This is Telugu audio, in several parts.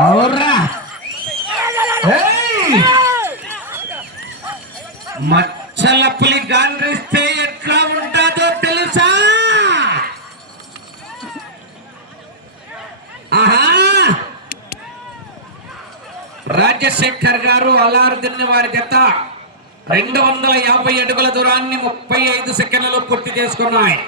అవురా మచ్చల పులి గాండ్రిస్తే ఎట్లా ఉంటుందో తెలుసా? ఆహా రాజశేఖర్ గారు అలారుద్దీన్ వారి జత 250 అడుగుల దూరాన్ని 35 సెకండ్లలో పూర్తి చేసుకున్నాయి.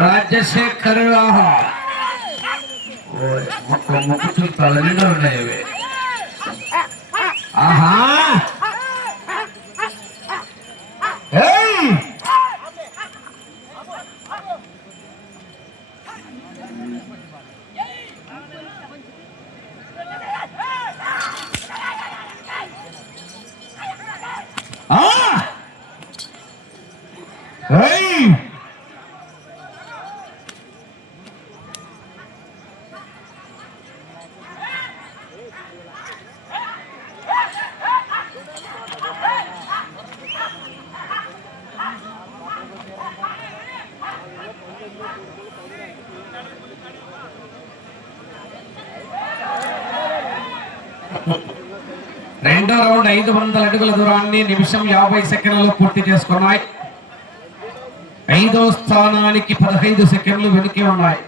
రాజశేఖర్ ముక్కు చూస్తాలని ఉన్నాయి. ఆహా రెండో రౌండ్ 500 అడుగుల దూరాన్ని నిమిషం 50 సెకండ్లలో పూర్తి చేసుకున్నాయి. 5వ స్థానానికి 15 సెకండ్లు వెనుకే ఉన్నాయి.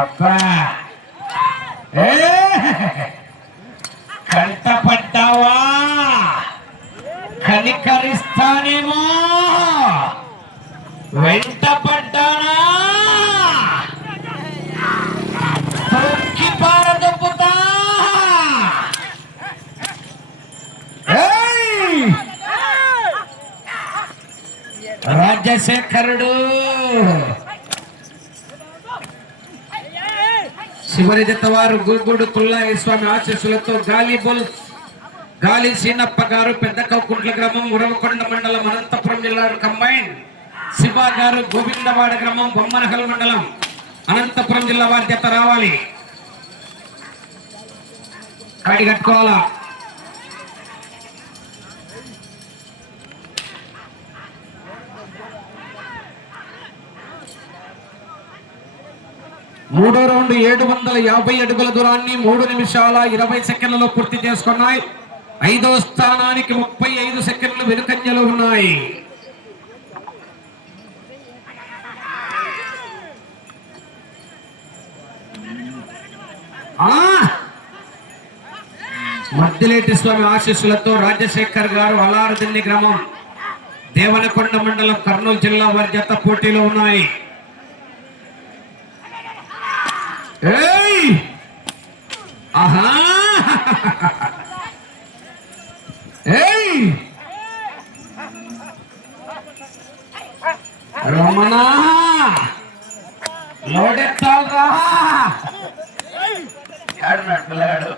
అబ్బా కంటపడ్డావా? కనికరిస్తానేమో వెంటపడ్డానా? తొక్కి పారదొప్పుతా. రాజశేఖరుడు చివరి జత వారు గూగూడు కుల్లాయి స్వామి ఆశీస్సులతో గాలి సీనప్ప గారు పెద్ద కౌకుంట్ల గ్రామం ఉరవకొండ మండలం అనంతపురం జిల్లా కంబైన్, శివ గారు గోవిందవాడ గ్రామం బొమ్మనహల్ మండలం అనంతపురం జిల్లా వారి జత రావాలి. కాడి కట్టుకోవాలా. మూడో రౌండ్ 750 అడుగుల దూరాన్ని 3 నిమిషాల 20 సెకండ్లలో పూర్తి చేసుకున్నాయి. 5వ స్థానానికి 35 సెకండ్లు వెనుకంజలో ఉన్నాయి. మద్దిలేటి స్వామి ఆశీస్సులతో రాజశేఖర్ గారు అలారుదిన్ని గ్రామం దేవనకొండ మండలం కర్నూలు జిల్లా వారి జత పోటీలో ఉన్నాయి. ఆహా రమణ లోడెత్తాలరా పిల్లగాడు.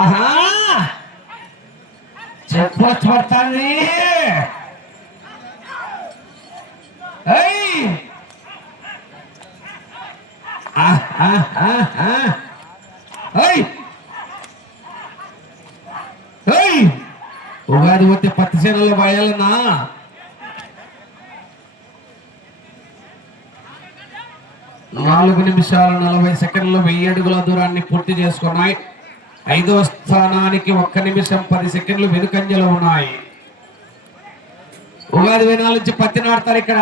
ఆహా చెప్పొచ్చు పడుతుంది. ఉగాది పోతే పత్తి చేనులో పోయాలన్నా. నాలుగు నిమిషాల 40 సెకండ్లు 1000 అడుగుల దూరాన్ని పూర్తి చేసుకున్నాయి. 5వ స్థానానికి 1 నిమిషం 10 సెకండ్లు వెనుకంజలో ఉన్నాయి. ఉగాది వేనాల నుంచి పత్తి నాడతారు. ఇక్కడ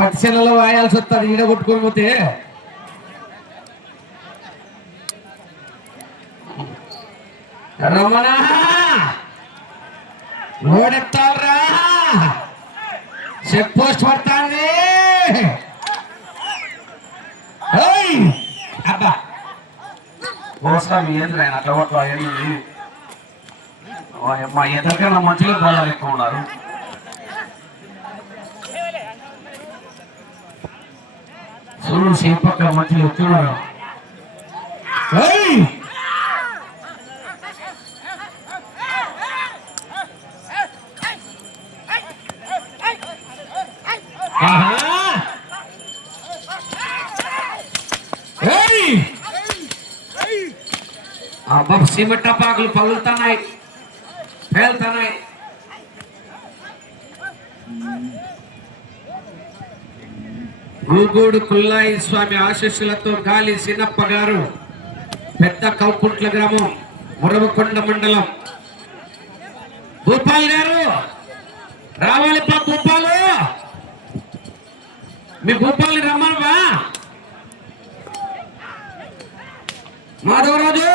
పత్తి చేనులో వాయాల్సి వస్తుంది. ఈడ కొట్టుకొని పోతే రమణ ఓడెత్తాలరా. చెక్ పోస్ట్ పడుతుంది. కోసా మీ ఏంద్ర ఆయన అట్లా కొట్ల ఏంది మా ఎదురికైనా మంచిగా బలాలు ఎక్కువ ఉన్నారు. చూడు సేపక్క మంచిగా ఎక్కున్నారు. అబ్బా సిమెంట్ పాకులు పగులుతున్నాయి, పేలుతున్నాయి. గూగూడు కుల్లాయి స్వామి ఆశీస్సులతో గాలి సినప్ప గారు, పెద్ద కౌకుంట్ల గ్రామం, మురవకొండ మండలం. భూపాల్ గారు రావాలి, భూపాలు మీ భూపాల్ని రమ్మను బా. మాధవరాజు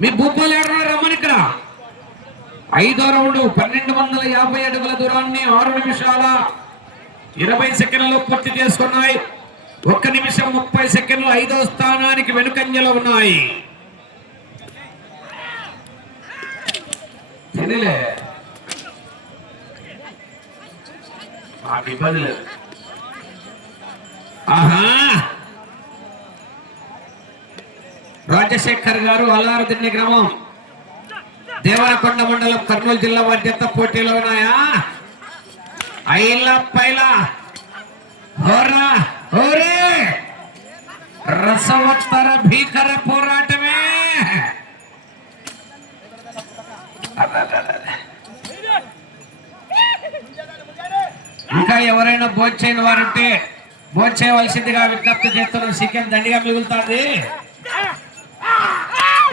మీ భూపాలు ఎవరు రమ్మని ఇక్కడ. 5వ రౌండ్ 1250 అడుగుల దూరాన్ని 6 నిమిషాల 20 సెకండ్లలో పూర్తి చేసుకున్నాయి. 1 నిమిషం 30 సెకండ్లు 5వ స్థానానికి వెనుకంజలో ఉన్నాయి. తినలే మాకు ఇబ్బంది లేదు. ఆహా రాజశేఖర్ గారు అల్లారుదిన్నె గ్రామం, దేవరకొండ మండలం, కర్నూలు జిల్లా వారి జత పోటీలో ఉన్నాయా. ఐలా పైలా హోరా హోరే రసవత్తర భీకర పోరాటమే. ఇంకా ఎవరైనా భోజన వారుంటే భోజేయవలసిందిగా విజ్ఞప్తి చేస్తున్న చికెన్ దండిగా మిగులుతుంది.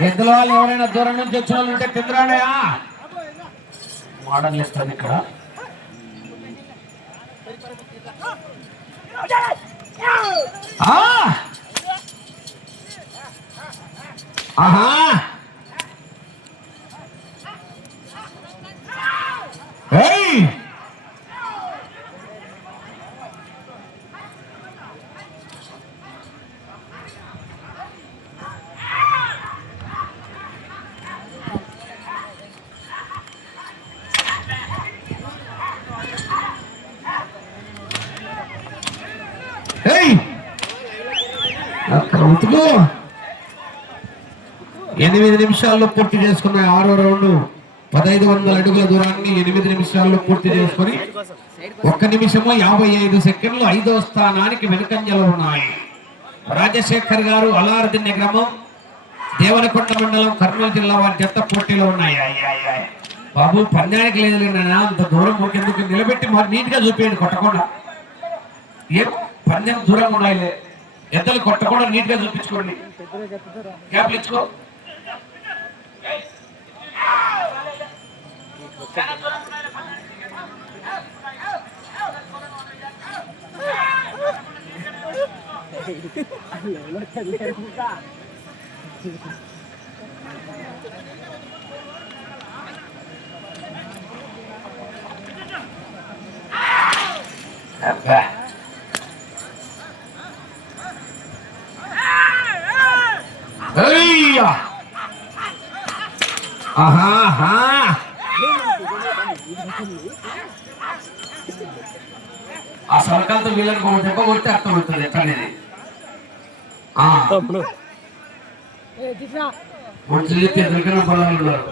ఎద్దుల వాళ్ళు ఎవరైనా దూరం నుంచి వచ్చిన వాళ్ళు ఉంటే తిందరాడయా మోడల్ ఇస్తుంది ఇక్కడ. ఆహా ఉతుకు 8 నిమిషాల్లో పూర్తి చేసుకున్న 6వ రౌండ్ 1500 అడుగుల దూరాన్ని 8 నిమిషాల్లో పూర్తి చేసుకుని 1 నిమిషము 55 సెకండ్లు 5వ స్థానానికి వెనుకంజలో ఉన్నాయి. రాజశేఖర్ గారు అల్లారుదిన్నె గ్రామం, దేవరకొండ మండలం, కర్నూలు జిల్లా వారి జత పోటీలో ఉన్నాయి. బాబు పందానికి లేదు అంత దూరం ఎందుకు నిలబెట్టి మరి నీట్ గా చూపించండి, కొట్టకుండా. ఏం పందెం దూరంగా ఉన్నాయి, ఎద్దలు కొట్టకుండా నీట్ గా చూపించుకోండి. క్యాప్లు ఇచ్చుకో. ఆ సరకాలతో వీళ్ళకి దెబ్బ కొడితే అర్థమవుతుంది ఎట్లనేది. ఎదురుకైన పొలాలు ఉన్నారు.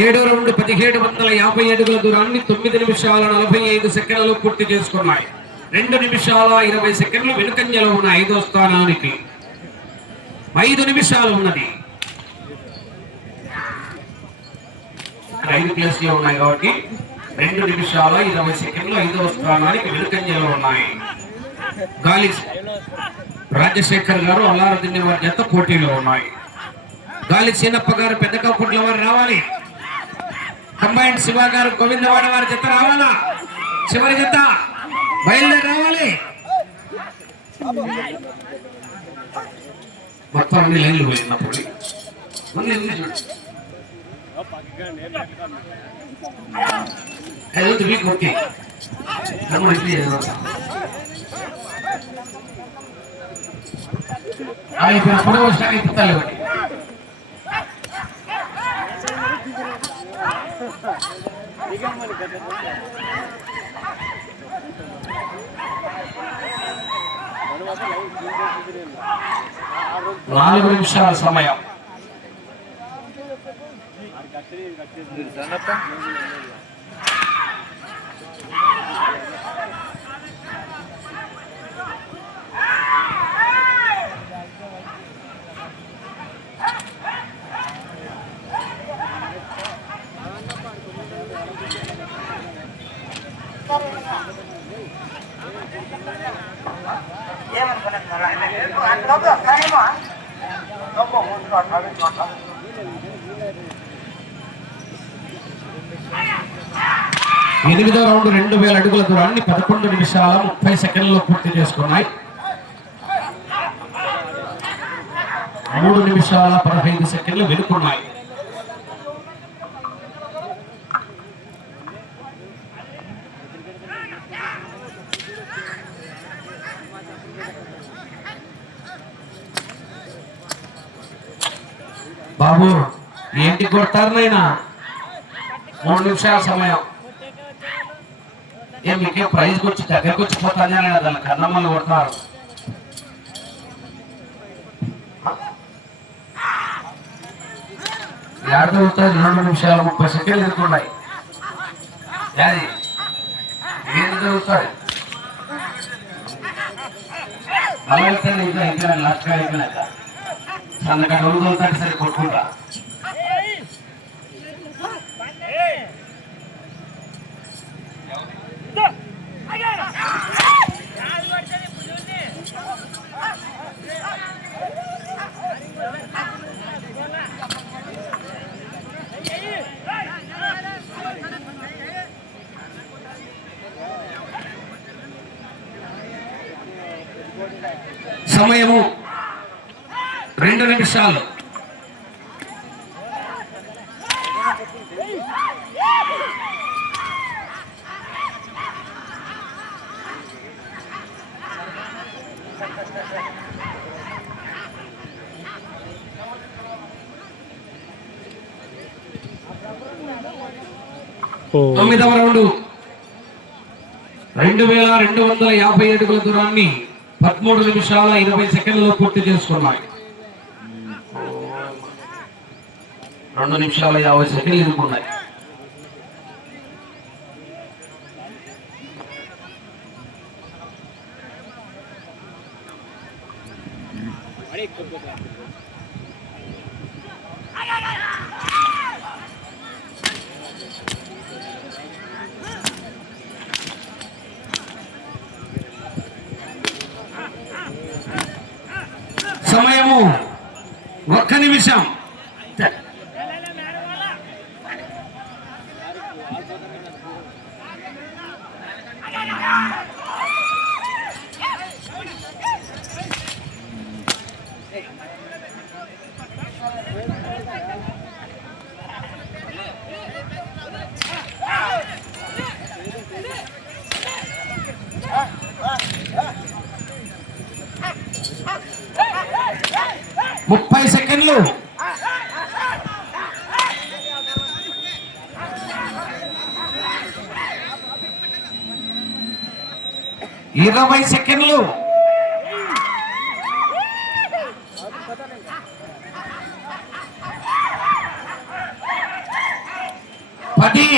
ఏడో రౌండ్ 1750 అడుగుల దూరాన్ని 9 నిమిషాల 45 సెకండ్లలో పూర్తి చేసుకున్నాయి. 2 నిమిషాల 20 సెకండ్లు వెనుకంజలో ఉన్న 5వ స్థానానికి. 5 నిమిషాలు ఉన్నది. 5 ప్లేస్ లో ఉన్నాయి కాబట్టి 2 నిమిషాల 20 సెకండ్లు 5వ స్థానానికి వెనుకంజలో ఉన్నాయి. గాలి రాజశేఖర్ గారు అల్లారుద్దీన్ వారి జత పోటీలో ఉన్నాయి. గాలి సీనప్ప గారు పెద్ద కౌకుంట్ల వారు రావాలి. కంబైన్ శివ గారు గోవిందవాడ వారి జత రావాలా. చివరి జత బయలుదేరి రావాలి. మొత్తం అన్ని లైన్లు పోయినప్పుడు వీక్ ఓకే పొడవు స్టాక్ అయిపోతాయి. 4 నిమిషాల సమయం. ఎనిమిదో రౌండ్ 2000 అడుగుల దూరాన్ని 11 నిమిషాల 30 సెకండ్లలో పూర్తి చేసుకున్నాయి. 3 నిమిషాల 15 సెకండ్లు వెనుకున్నాయి. బాబు ఏంటి కొడతారు నైనా? 3 నిమిషాల సమయం. మీకే ప్రైజ్ వచ్చి దగ్గరకు వచ్చిపోతానే దాని కన్నమ్మలు కొడతారు. ఏడు 2 నిమిషాల 30 సెకండ్లు ఎదుర్కొన్నాయి. ఏది జరుగుతాయి అలా ఇంకా లాస్ట్ అయిపోయినాక సన్నగా డొలుగుతాడు సరే కొట్టుకుంటా. సమయము 2 నిమిషాలు. తొమ్మిదవ రౌండ్ 2250 అడుగుల దూరాన్ని 13 నిమిషాల 20 సెకండ్లలో పూర్తి చేసుకున్నాయి. 2 నిమిషాల 50 సెకండ్లు ఎదుర్కొన్నాయి. సమయము 1 నిమిషం. ముప్పై సెకండ్లు. ఇరవై సెకండ్లు. 10.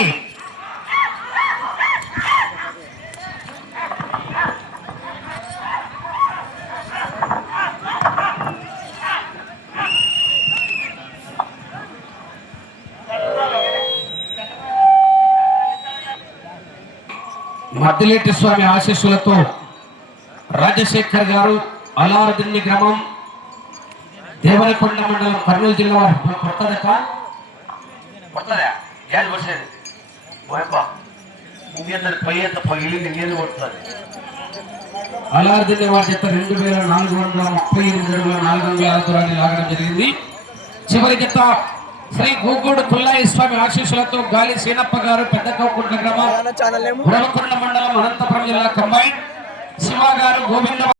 మద్దిలేటి స్వామి ఆశీస్సులతో రాజశేఖర్ గారు అలారదిన్ని గ్రామం దేవరకొండ మండలం కర్నూలు జిల్లా వారి కొత్తదక కొత్తదా ఏడు వచ్చేది ఓయప్ప ఇంకేందరు పై ఎంత పగిలింది ఇంకేంది కొడుతుంది అలారదిన్ని వారి జత 2438 అడుగుల 406 దూరాన్ని లాగడం జరిగింది. చివరి జత శ్రీ గూగూడు పుల్లయ్య స్వామి ఆశీస్సులతో గాలి సీనప్ప గారు పెద్ద కౌకుంట్ల గ్రామం ఉరవకొండ మండలం అనంతపురం జిల్లా కంబైన్ శివ గారు గోవింద